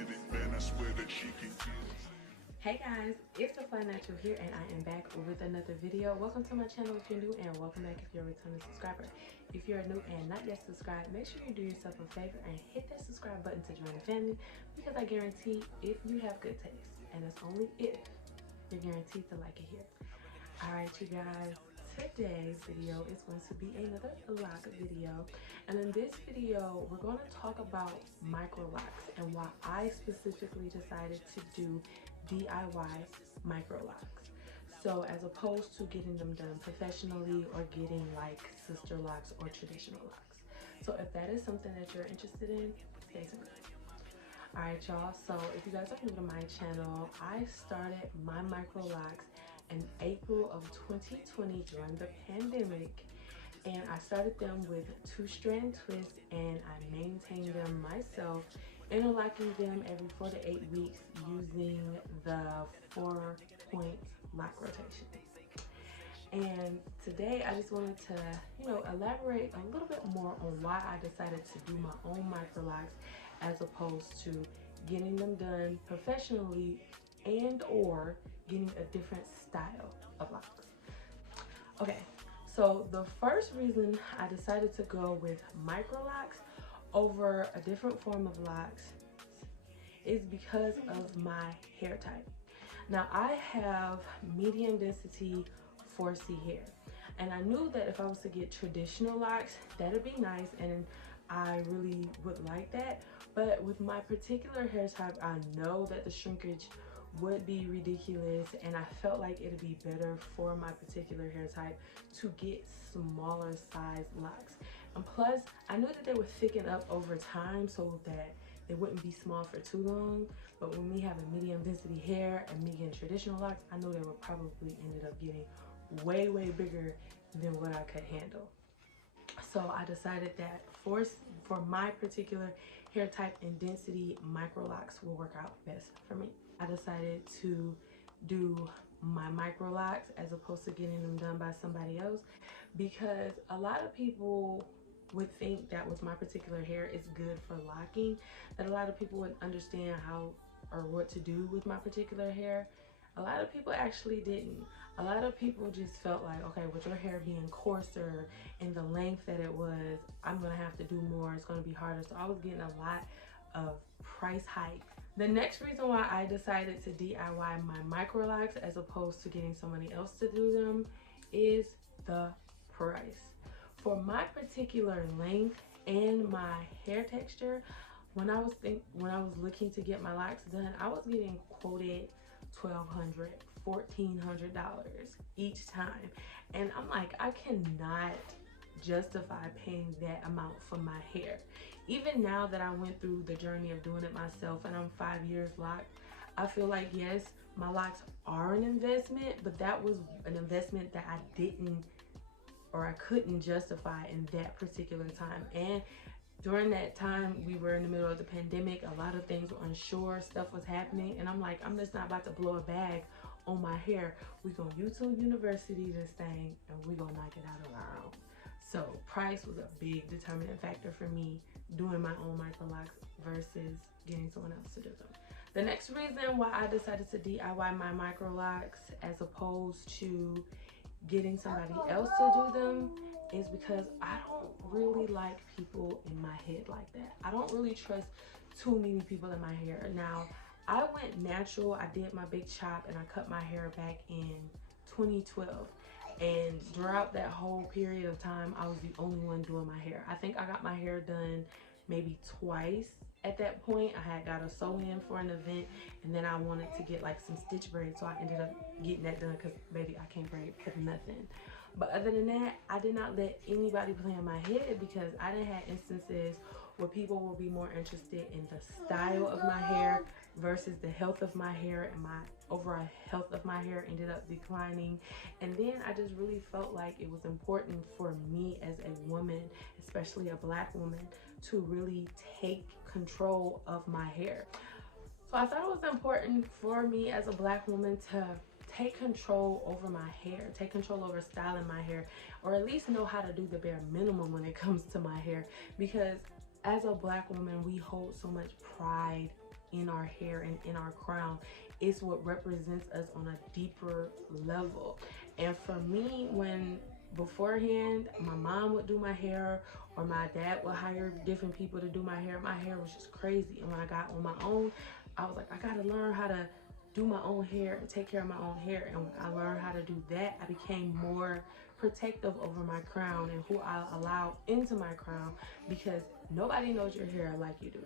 with it, man, I swear that she can kill. Hey guys, it's the Flyness here and I am back with another video. Welcome to my channel if you're new, and welcome back if you're a returning subscriber. If you're new and not yet subscribed, make sure you do yourself a favor and hit that subscribe button to join the family, because I guarantee if you have good taste, and it's only if, you're guaranteed to like it here. Alright you guys, today's video is going to be another Loc video, and in this video we're going to talk about Microlocs and why I specifically decided to do DIY Microlocs. So as opposed to getting them done professionally or getting like sister locks or traditional locks. So if that is something that you're interested in, stay tuned. Alright y'all, so if you guys are new to my channel, I started my Microlocs in April of 2020 during the pandemic, and I started them with 2-strand twists, and I maintained them myself, interlocking them every 4 to 8 weeks using the 4-point lock rotation. And today I just wanted to, elaborate a little bit more on why I decided to do my own Microlocs as opposed to getting them done professionally and or getting a different style of locks. Okay, so the first reason I decided to go with Microlocs over a different form of locks is because of my hair type. Now I have medium density 4C hair, and I knew that if I was to get traditional locks, that'd be nice and I really would like that, but with my particular hair type, I know that the shrinkage would be ridiculous, and I felt like it'd be better for my particular hair type to get smaller size locks. And plus I knew that they would thicken up over time so that they wouldn't be small for too long, but when we have a medium density hair and me getting traditional locks, I know they would probably ended up getting way bigger than what I could handle. So I decided that for my particular hair type and density, Microlocs will work out best for me. I decided to do my Microlocs as opposed to getting them done by somebody else, because a lot of people would think that with my particular hair it's good for locking, that a lot of people would understand how or what to do with my particular hair. A lot of people actually didn't. A lot of people just felt like, okay, with your hair being coarser and the length that it was, I'm gonna have to do more, it's gonna be harder. So I was getting a lot of price hikes. The next reason why I decided to DIY my Microlocs as opposed to getting somebody else to do them is the price. For my particular length and my hair texture, when I was looking to get my locks done, I was getting quoted $1,200, $1,400 each time, and I'm like, I cannot justify paying that amount for my hair. Even now that I went through the journey of doing it myself and I'm 5 years locked, I feel like yes, my locks are an investment, but that was an investment that I didn't or I couldn't justify in that particular time. And during that time, we were in the middle of the pandemic. A lot of things were unsure, stuff was happening, and I'm like, I'm just not about to blow a bag on my hair. We're gonna YouTube University this thing and we're gonna knock it out on our own. So price was a big determining factor for me doing my own Microlocs versus getting someone else to do them. The next reason why I decided to DIY my Microlocs as opposed to getting somebody else to do them is because I don't really like people in my head like that. I don't really trust too many people in my hair. Now, I went natural. I did my big chop and I cut my hair back in 2012. And throughout that whole period of time, I was the only one doing my hair. I think I got my hair done maybe twice at that point. I had got a sew-in for an event, and then I wanted to get like some stitch braids, so I ended up getting that done because baby, I can't braid for nothing. But other than that, I did not let anybody play in my head, because I done had instances where people will be more interested in the style of my hair versus the health of my hair, and my overall health of my hair ended up declining. And then I just really felt like it was important for me as a woman, especially a Black woman, to really take control of my hair. So I thought it was important for me as a Black woman to take control over my hair, take control over styling my hair, or at least know how to do the bare minimum when it comes to my hair, because as a Black woman, we hold so much pride in our hair and in our crown. It's what represents us on a deeper level. And for me, when beforehand my mom would do my hair or my dad would hire different people to do my hair was just crazy. And when I got on my own, I was like, I gotta learn how to do my own hair and take care of my own hair. And when I learned how to do that, I became more protective over my crown and who I allow into my crown, because nobody knows your hair like you do.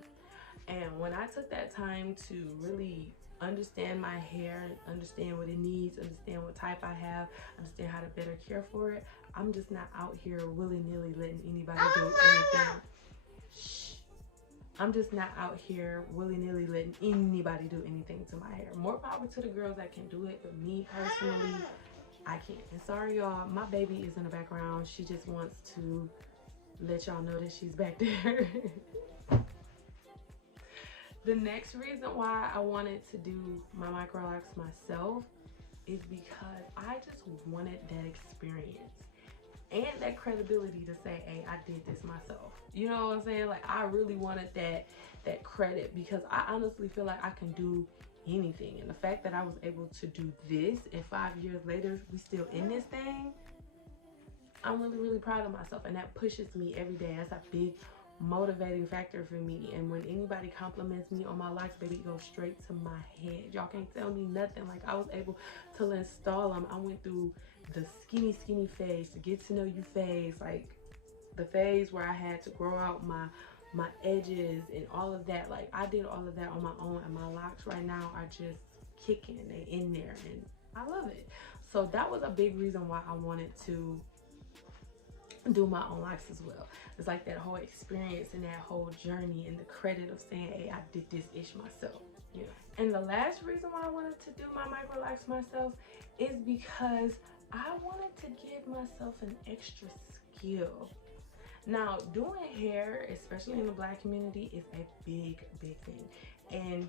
And when I took that time to really understand my hair, understand what it needs, understand what type I have, understand how to better care for it, I'm just not out here willy-nilly letting anybody do anything. Shh. I'm just not out here willy-nilly letting anybody do anything to my hair. More power to the girls that can do it, but me personally, I can't. And sorry y'all, my baby is in the background. She just wants to let y'all know that she's back there. The next reason why I wanted to do my Microlocs myself is because I just wanted that experience and that credibility to say, hey, I did this myself. You know what I'm saying? Like, I really wanted that credit, because I honestly feel like I can do anything. And the fact that I was able to do this, and 5 years later we still in this thing, I'm really, really proud of myself. And that pushes me every day. That's a big motivating factor for me. And when anybody compliments me on my locks, baby, it goes straight to my head. Y'all can't tell me nothing. Like, I was able to install them. I went through the skinny phase, to get to know you phase, like the phase where I had to grow out my edges and all of that. Like, I did all of that on my own, and my locks right now are just kicking. They in there, and I love it. So that was a big reason why I wanted to do my own locks as well. It's like that whole experience and that whole journey and the credit of saying, hey, I did this ish myself, you know. And the last reason why I wanted to do my Microlocs myself is because I wanted to give myself an extra skill. Now, doing hair, especially in the Black community, is a big thing. And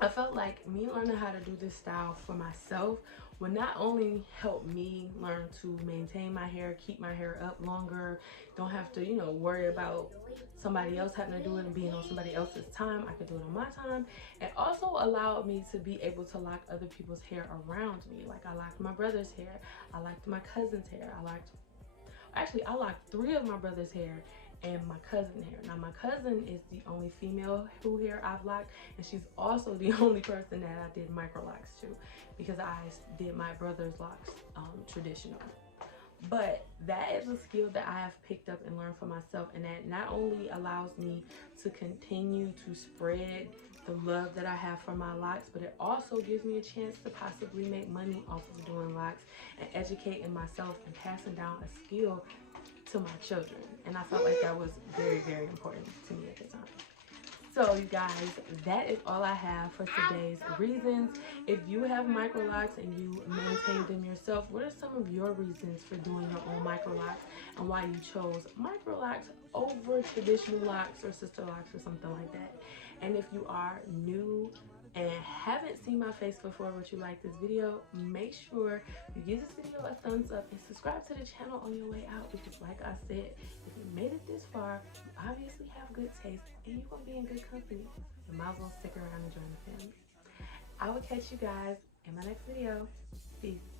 I felt like me learning how to do this style for myself would not only help me learn to maintain my hair, keep my hair up longer, don't have to, you know, worry about somebody else having to do it and being on somebody else's time. I could do it on my time. It also allowed me to be able to lock other people's hair around me. Like, I locked my brother's hair, I locked my cousin's hair, I locked 3 of my brother's hair and my cousin's hair. Now, my cousin is the only female who hair I've locked, and she's also the only person that I did Microlocs to, because I did my brother's locks traditional. But that is a skill that I have picked up and learned for myself, and that not only allows me to continue to spread the love that I have for my locks, but it also gives me a chance to possibly make money off of doing locks and educating myself and passing down a skill to my children. And I felt like that was very important to me at the time. So you guys, that is all I have for today's reasons. If you have Microlocs and you maintain them yourself, what are some of your reasons for doing your own Microlocs and why you chose Microlocs over traditional locks or sister locks or something like that? And if you are new and haven't seen my face before but you like this video, make sure you give this video a thumbs up and subscribe to the channel on your way out, because like I said, if you made it this far, you obviously have good taste and you're gonna be in good company. You might as well stick around and join the family. I will catch you guys in my next video. Peace.